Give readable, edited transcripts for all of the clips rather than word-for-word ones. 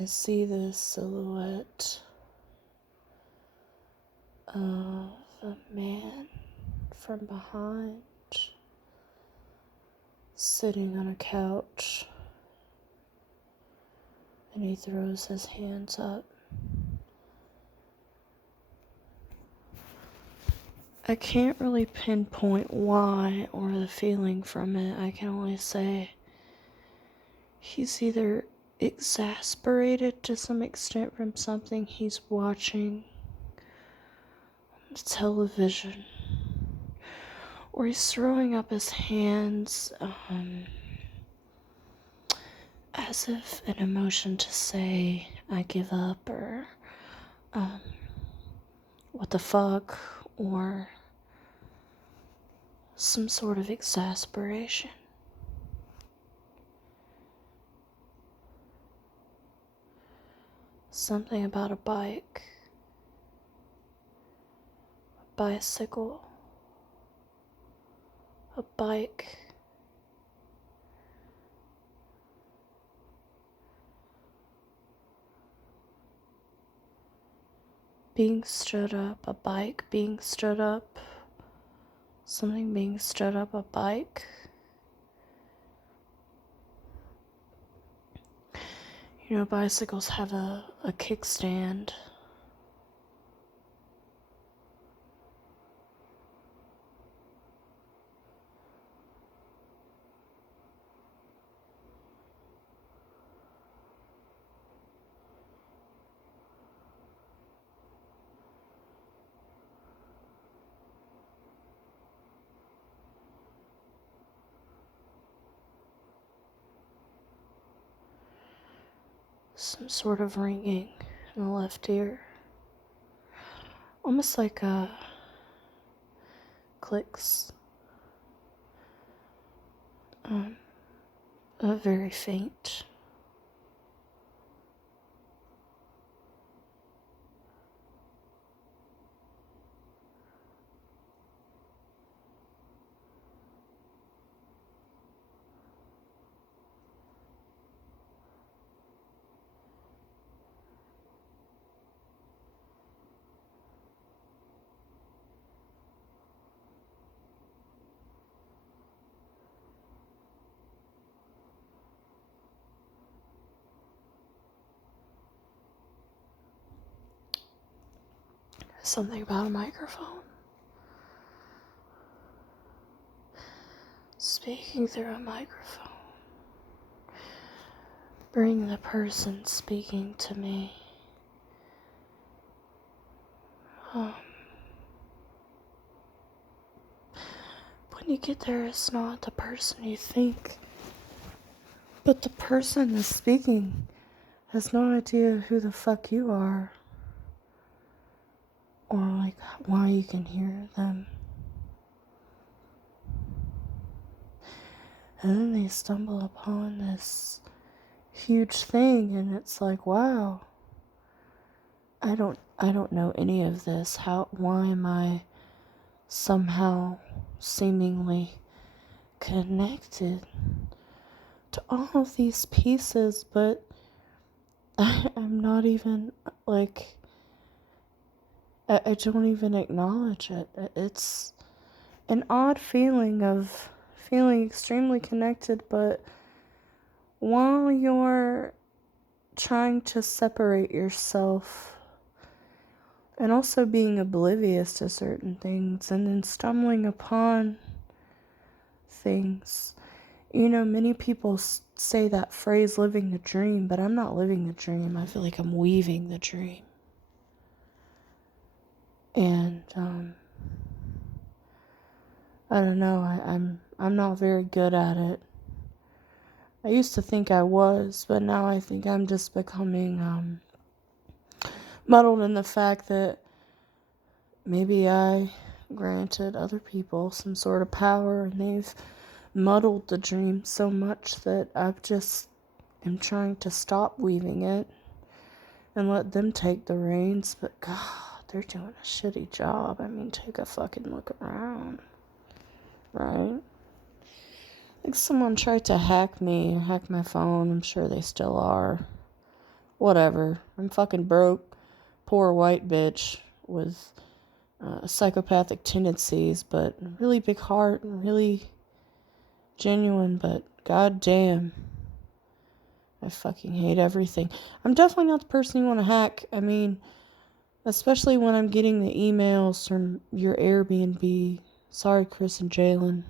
I see this silhouette of a man from behind sitting on a couch, and he throws his hands up. I can't really pinpoint why or the feeling from it. I can only say he's either exasperated to some extent from something he's watching on television, or he's throwing up his hands as if an emotion to say, I give up, or what the fuck, or some sort of exasperation. Something about a bicycle, a bike. Being stood up, a bike being stood up, something being stood up, a bike. You know, bicycles have a kickstand. Some sort of ringing in the left ear. Almost like clicks. Very faint. Something about a microphone. Speaking through a microphone. Bring the person speaking to me. When you get there, it's not the person you think, but the person that's speaking has no idea who the fuck you are, or like why you can hear them. And then they stumble upon this huge thing, and it's like, wow, I don't know any of this. Why am I somehow seemingly connected to all of these pieces, but I'm not even, like, I don't even acknowledge it. It's an odd feeling of feeling extremely connected, but while you're trying to separate yourself and also being oblivious to certain things and then stumbling upon things. You know, many people say that phrase, living the dream, but I'm not living the dream. I feel like I'm weaving the dream. And, I don't know, I'm not very good at it. I used to think I was, but now I think I'm just becoming, muddled in the fact that maybe I granted other people some sort of power, and they've muddled the dream so much that I'm trying to stop weaving it and let them take the reins. But God, they're doing a shitty job. I mean, take a fucking look around, right? Like someone tried to hack me or hack my phone. I'm sure they still are. Whatever. I'm fucking broke. Poor white bitch with psychopathic tendencies, but really big heart and really genuine, but goddamn, I fucking hate everything. I'm definitely not the person you want to hack. I mean, especially when I'm getting the emails from your Airbnb. Sorry, Chris and Jaelin.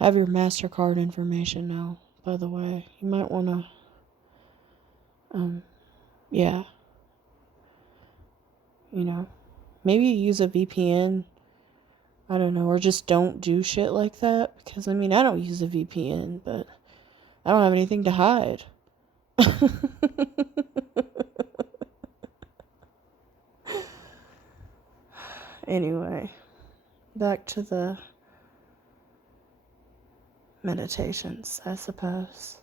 I have your MasterCard information now, by the way. You might want to, yeah, maybe use a VPN. I don't know, or just don't do shit like that. Because, I mean, I don't use a VPN, but I don't have anything to hide. Anyway, back to the meditations, I suppose.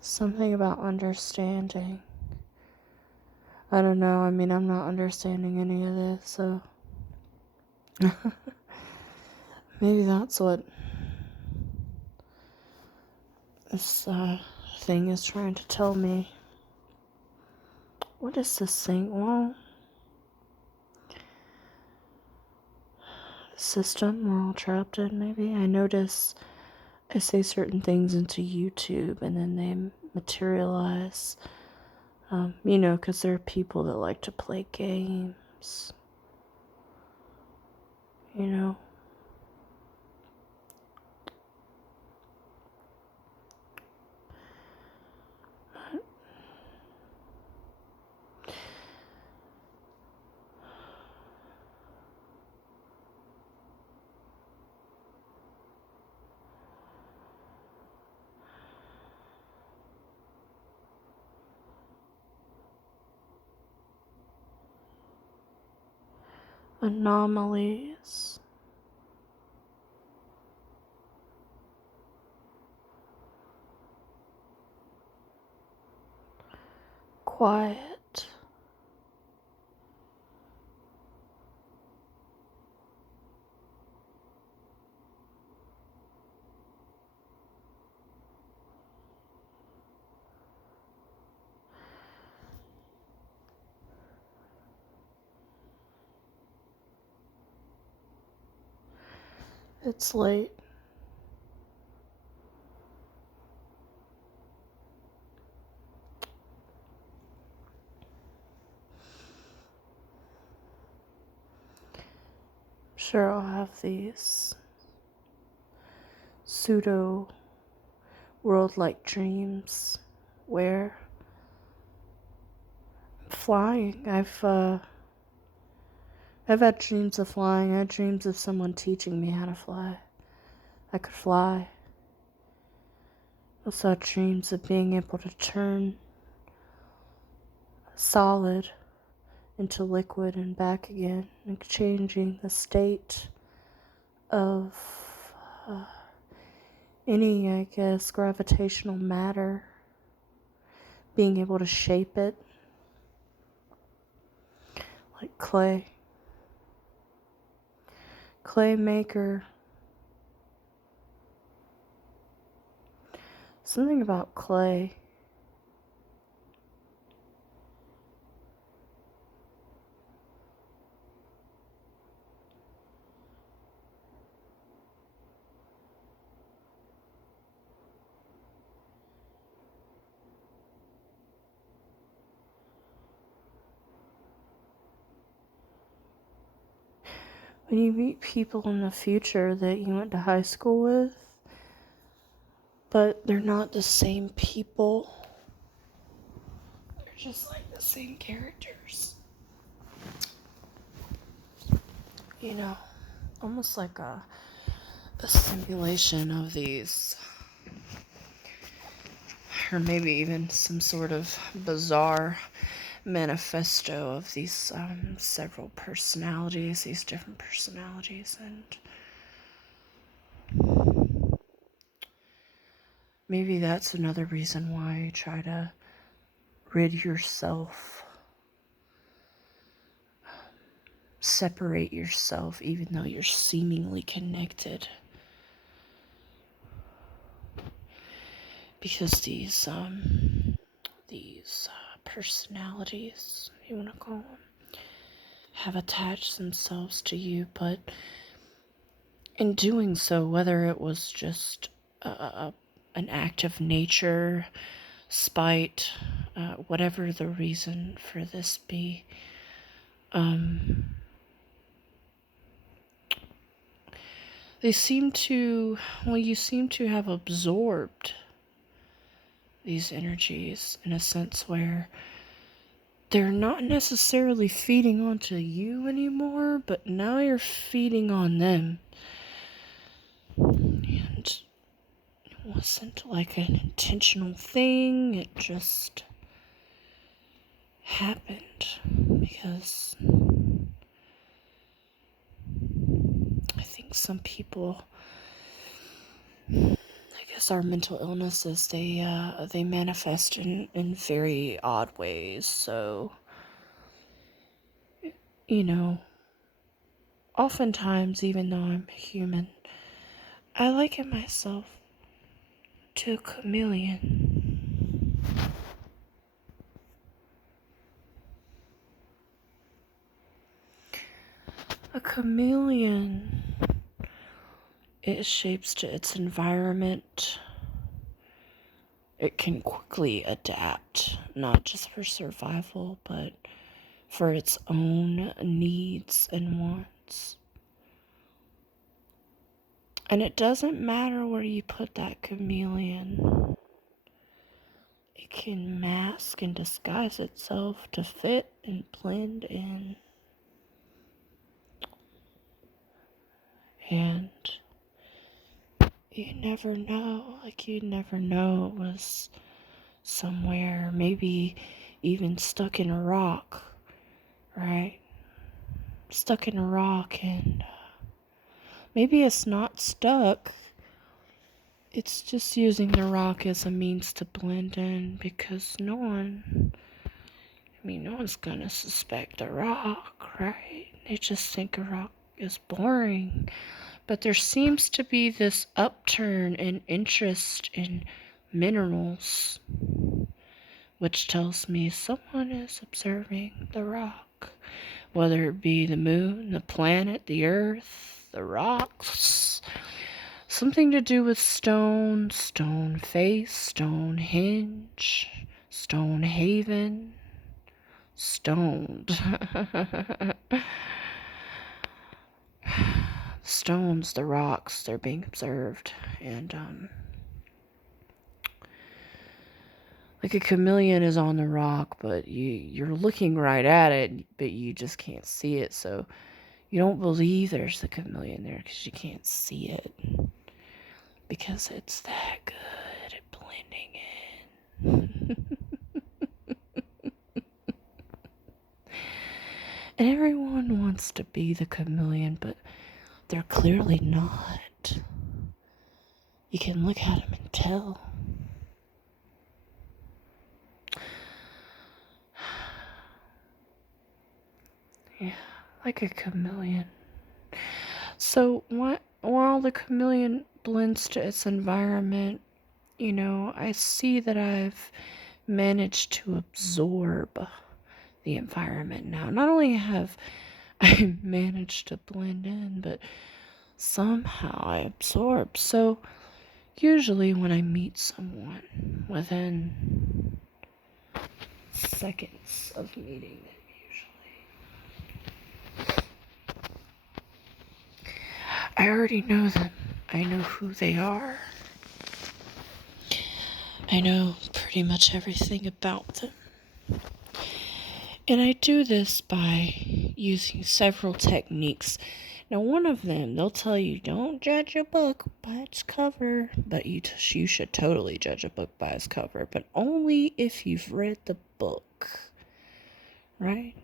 Something about understanding. I don't know, I mean, I'm not understanding any of this, so maybe that's what this thing is trying to tell me. What is this thing? Well, system we're all trapped in, maybe. I notice I say certain things into YouTube and then they materialize. Because there are people that like to play games. Anomalies. Quiet. It's late. Sure, I'll have these pseudo world-like dreams where I'm flying. I've had dreams of flying. I had dreams of someone teaching me how to fly. I could fly. I also had dreams of being able to turn solid into liquid and back again, and changing the state of any, I guess, gravitational matter, being able to shape it like clay. Clay maker. Something about clay. When you meet people in the future that you went to high school with, but they're not the same people. They're just like the same characters. Almost like a simulation of these. Or maybe even some sort of bizarre manifesto of these several personalities, these different personalities, and maybe that's another reason why you try to rid yourself, separate yourself, even though you're seemingly connected. Because these personalities, if you want to call them, have attached themselves to you, but in doing so, whether it was just an act of nature, spite, whatever the reason for this be, you seem to have absorbed these energies in a sense where they're not necessarily feeding onto you anymore, but now you're feeding on them. And it wasn't like an intentional thing, it just happened because I think some people, I guess our mental illnesses, they manifest in very odd ways. So, you know, oftentimes, even though I'm human, I liken myself to a chameleon. A chameleon, it shapes to its environment. It can quickly adapt, not just for survival, but for its own needs and wants. And it doesn't matter where you put that chameleon. It can mask and disguise itself to fit and blend in. And you never know, it was somewhere, maybe even stuck in a rock, right? Stuck in a rock, and maybe it's not stuck. It's just using the rock as a means to blend in, because no one's gonna suspect a rock, right? They just think a rock is boring. But there seems to be this upturn in interest in minerals, which tells me someone is observing the rock, whether it be the moon, the planet, the earth, the rocks, something to do with stone, stone face, Stonehenge, Stonehaven, stoned. Stones, the rocks, they're being observed, and like a chameleon is on the rock, but you're looking right at it, but you just can't see it, so you don't believe there's a chameleon there because you can't see it, because it's that good at blending in. And everyone wants to be the chameleon, but they're clearly not. You can look at them and tell. Yeah, like a chameleon. So while the chameleon blends to its environment, I see that I've managed to absorb the environment now. Not only have I managed to blend in, but somehow I absorb. So usually when I meet someone, within seconds of meeting them, I already know them. I know who they are. I know pretty much everything about them. And I do this by using several techniques. Now, one of them, they'll tell you, don't judge a book by its cover. But you should totally judge a book by its cover, but only if you've read the book. right?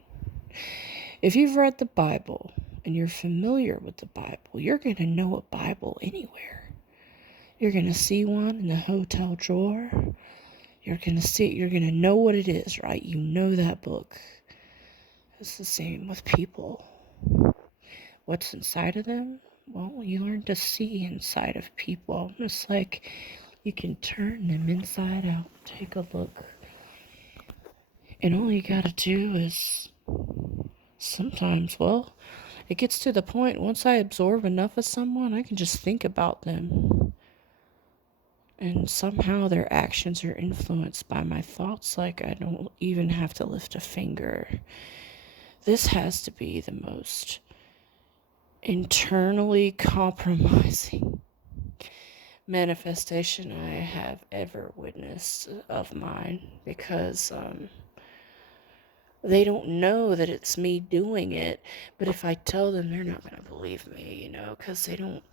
If you've read the Bible and you're familiar with the Bible, you're going to know a Bible anywhere. You're going to see one in the hotel drawer. You're going to know what it is, right? You know that book. It's the same with people. What's inside of them? Well, you learn to see inside of people. It's like you can turn them inside out. Take a look. And all you gotta do is sometimes, well, it gets to the point once I absorb enough of someone, I can just think about them. And somehow their actions are influenced by my thoughts, like I don't even have to lift a finger. This has to be the most internally compromising manifestation I have ever witnessed of mine, because they don't know that it's me doing it, but if I tell them, they're not going to believe me, because they don't,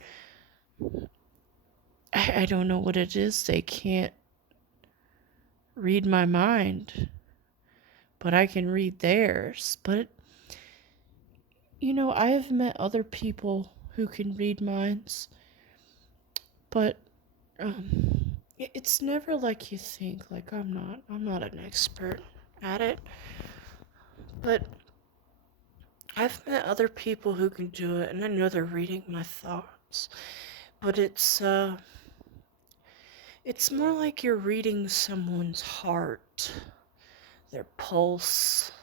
I don't know what it is. They can't read my mind, but I can read theirs. But, I have met other people who can read minds, but it's never like you think. Like, I'm not an expert at it, but I've met other people who can do it, and I know they're reading my thoughts, but it's more like you're reading someone's heart, their pulse.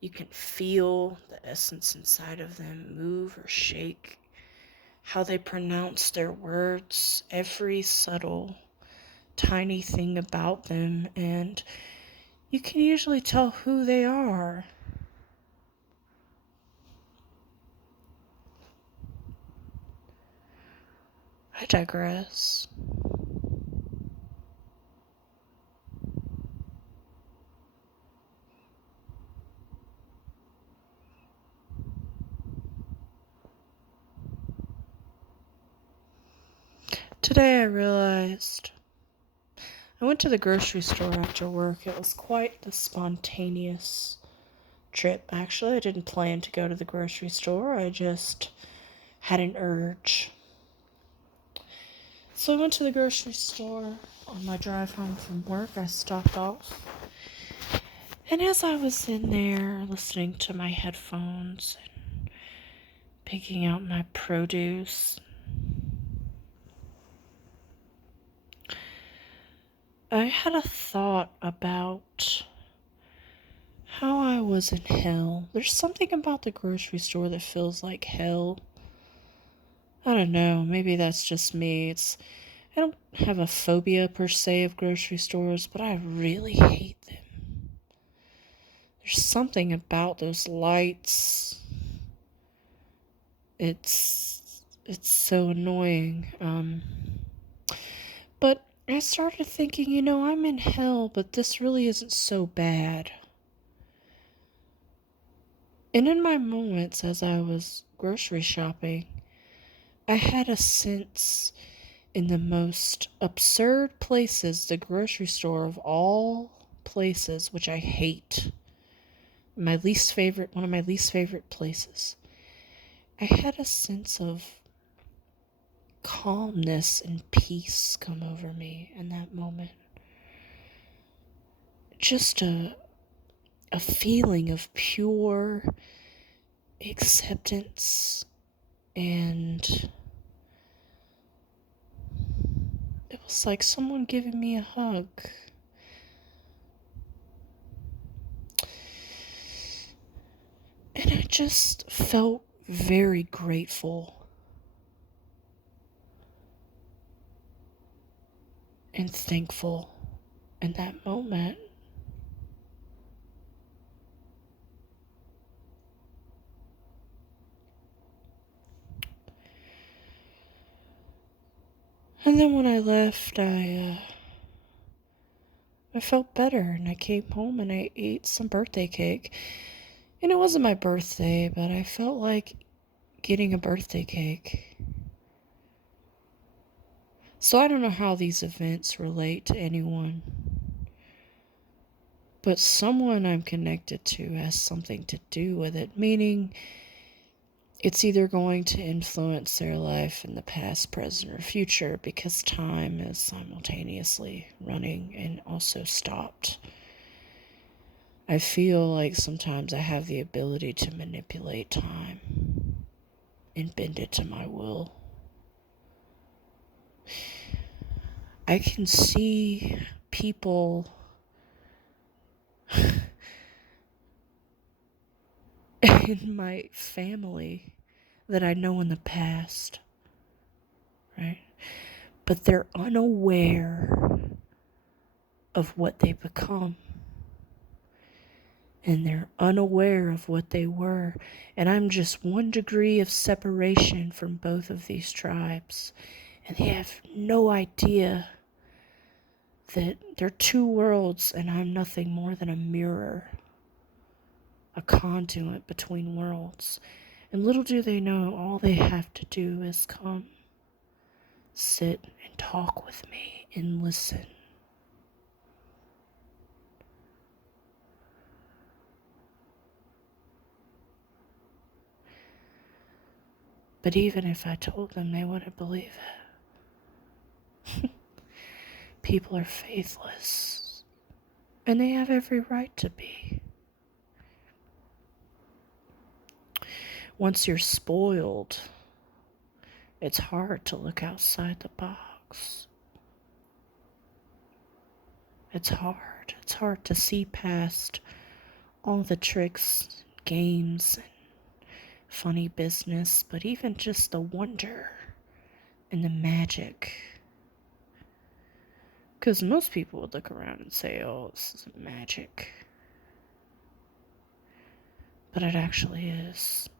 You can feel the essence inside of them move or shake, how they pronounce their words, every subtle, tiny thing about them, and you can usually tell who they are. I digress. Today I realized I went to the grocery store after work. It was quite the spontaneous trip. Actually, I didn't plan to go to the grocery store. I just had an urge. So I went to the grocery store. On my drive home from work, I stopped off. And as I was in there listening to my headphones and picking out my produce, I had a thought about how I was in hell. There's something about the grocery store that feels like hell. I don't know, maybe that's just me. I don't have a phobia per se of grocery stores, but I really hate them. There's something about those lights. It's so annoying. But I started thinking, I'm in hell, but this really isn't so bad. And in my moments as I was grocery shopping, I had a sense in the most absurd places, the grocery store of all places, which I hate. One of my least favorite places. I had a sense of calmness and peace come over me in that moment. Just a feeling of pure acceptance, and it was like someone giving me a hug. And I just felt very grateful and thankful in that moment. And then when I left, I felt better, and I came home and I ate some birthday cake. And it wasn't my birthday, but I felt like getting a birthday cake. So I don't know how these events relate to anyone. But someone I'm connected to has something to do with it, meaning it's either going to influence their life in the past, present, or future because time is simultaneously running and also stopped. I feel like sometimes I have the ability to manipulate time and bend it to my will. I can see people in my family that I know in the past, right? But they're unaware of what they become. And they're unaware of what they were. And I'm just 1 degree of separation from both of these tribes. And they have no idea that they're 2 worlds and I'm nothing more than a mirror, a conduit between worlds. And little do they know, all they have to do is come, sit, and talk with me and listen. But even if I told them, they wouldn't believe it. People are faithless, and they have every right to be. Once you're spoiled, it's hard to look outside the box. It's hard. It's hard to see past all the tricks, games, and funny business, but even just the wonder and the magic. Because most people would look around and say, oh, this is magic. But it actually is.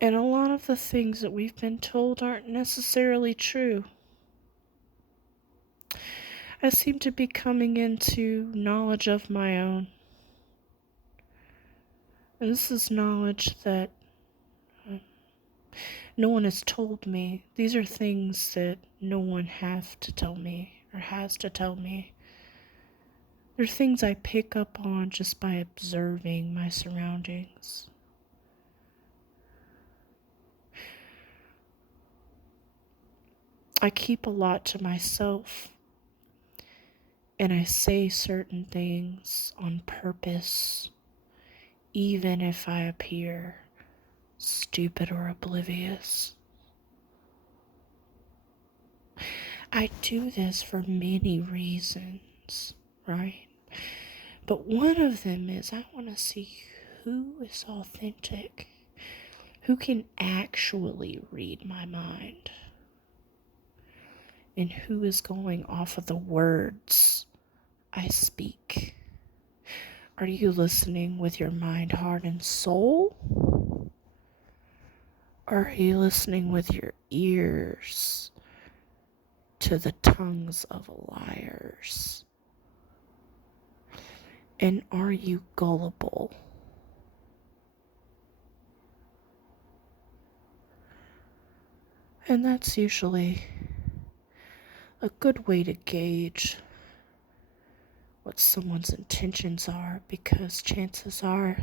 And a lot of the things that we've been told aren't necessarily true. I seem to be coming into knowledge of my own. And this is knowledge that no one has told me. These are things that no one have to tell me or has to tell me. They're things I pick up on just by observing my surroundings. I keep a lot to myself, and I say certain things on purpose, even if I appear stupid or oblivious. I do this for many reasons, right? But one of them is I want to see who is authentic, who can actually read my mind, and who is going off of the words I speak. Are you listening with your mind, heart, and soul? Or are you listening with your ears to the tongues of liars? And are you gullible? And that's usually a good way to gauge what someone's intentions are, because chances are,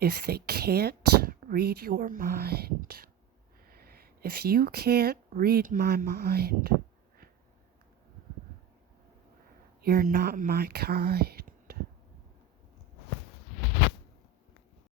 if they can't read your mind, if you can't read my mind, you're not my kind.